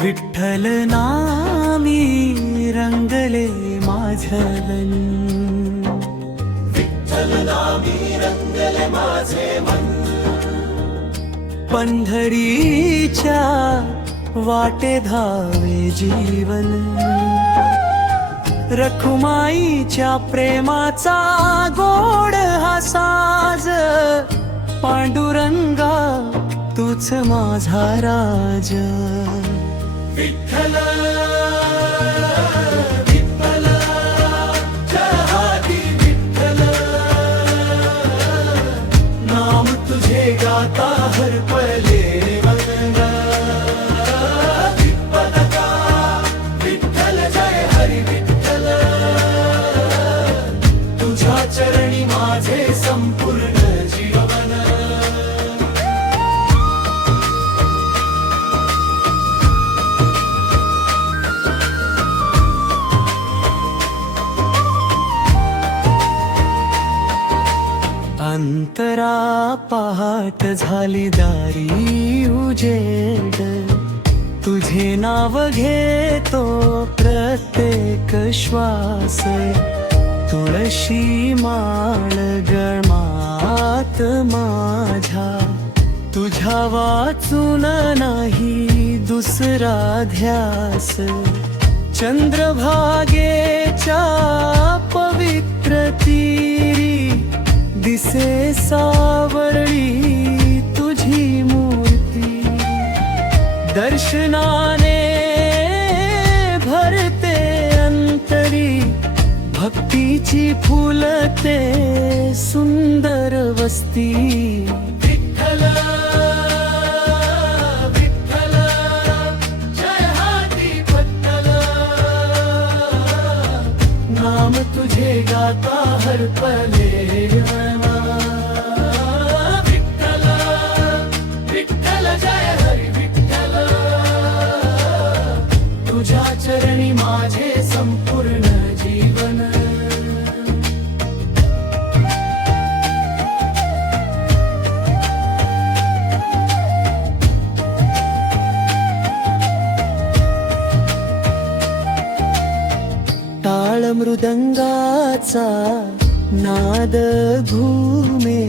विठ्ठल नामी रंगले माझं विठ्ठल नामी रंगले माझे मन पंढरीच्या वाटे धावे जीवन रखुमाईच्या प्रेमाचा गोड हा साज पांडुरंगा तूच माझा राज विठ्ठल विठ्ठल जहाती विठ्ठल नाम तुझे गाता हरपले मन विठ्ठलका विठ्ठल जय हरी विठ्ठल तुझ्या चरणी माझे संपूर्ण जीवन अंतरा पहाट झाली दारी उजेड तुझे नाव घेतो प्रत्येक श्वास तुळशी माळ गळमात माझ्या तुझ्या वाचून नाही दुसरा ध्यास चंद्रभागेच्या पवित्र तीरी दिसे सावळी तुझी मूर्ती दर्शनाने भरते अंतरी भक्तीची फुलते सुंदर वस्ती विठ्ठल विठ्ठल जय हाती विठ्ठल नाम तुझे गाता हरपले विठ्ठल विठ्ठल जय हरी विठ्ठल तुझ्या चरणी माझे संपूर्ण जीवन टाळ मृदंगाचा नाद घुमे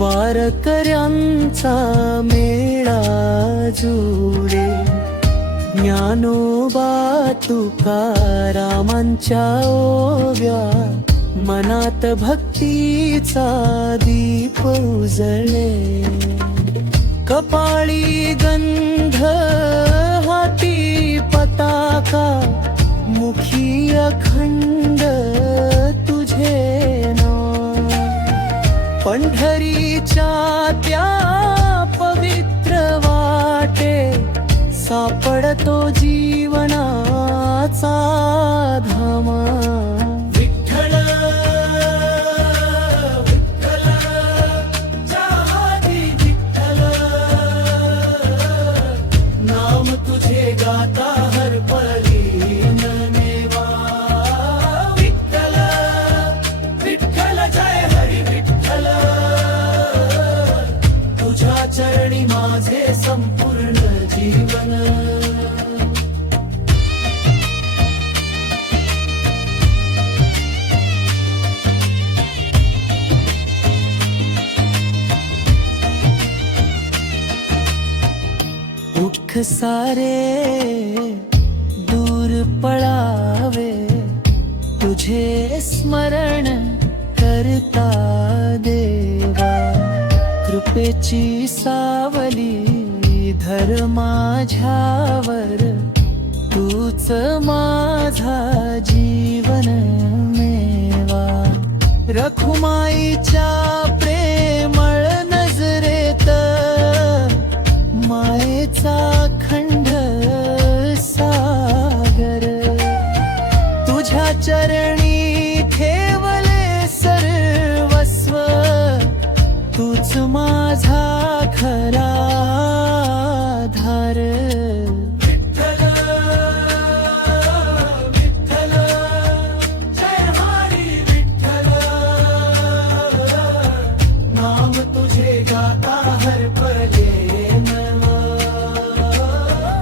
वारकऱ्यांचा मेळा जुळे ज्ञानोबा तुकारामांच्या ओव्या मनात भक्तीचा दीप उजळे कपाळी गंध हाती पताका मुखी अखंड तुझे नाम पंढरीच्या त्या पवित्र वाटे सापडतो जीवनाचा धाम विठ्ठल विठ्ठल जहाती विठ्ठल नाम तुझे गाता हरपली नमेवा विठ्ठल विठ्ठल जय हरी विठ्ठल तुझ्या चरणी माझे संपूर्ण जीवन दुःख सारे दूर पळावे तुझे स्मरण करता देवा कृपेची सावली धर माझ्यावर तूच माझा जीवन मेवा रखुमाईच्या प्रेमळ नजरेत मायेचा खंड सागर तुझ्या चरणी ठेवले सर्वस्व तूच माझा खरा धार विठ्ठल विठ्ठल जय हरी विठ्ठल नाम तुझे गाता हरपले मन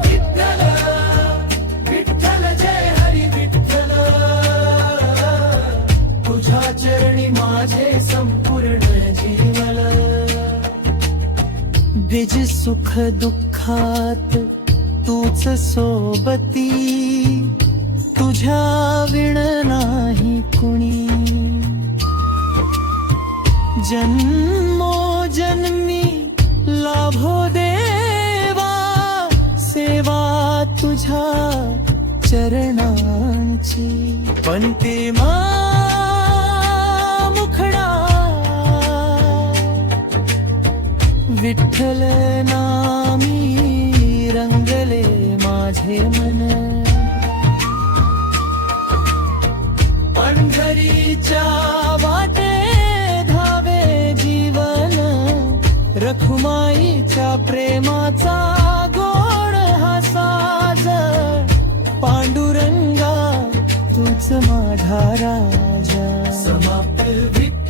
विठ्ठल भिज सुख दुःखात तूच सोबती, तुझ्या विण नाही कुणी. जन्मोजन्मी लाभो देवा, सेवा तुझ्या चरणांची. पण ते मुखडा विठ्ठल नामी रंगले माझे मन. पंढरीच्या वाटे धावे जीवन, रखुमाईच्या प्रेमाचा गोड हा साज. पांडुरंगा तूच माझा राजा. समाप्त विठ्ठल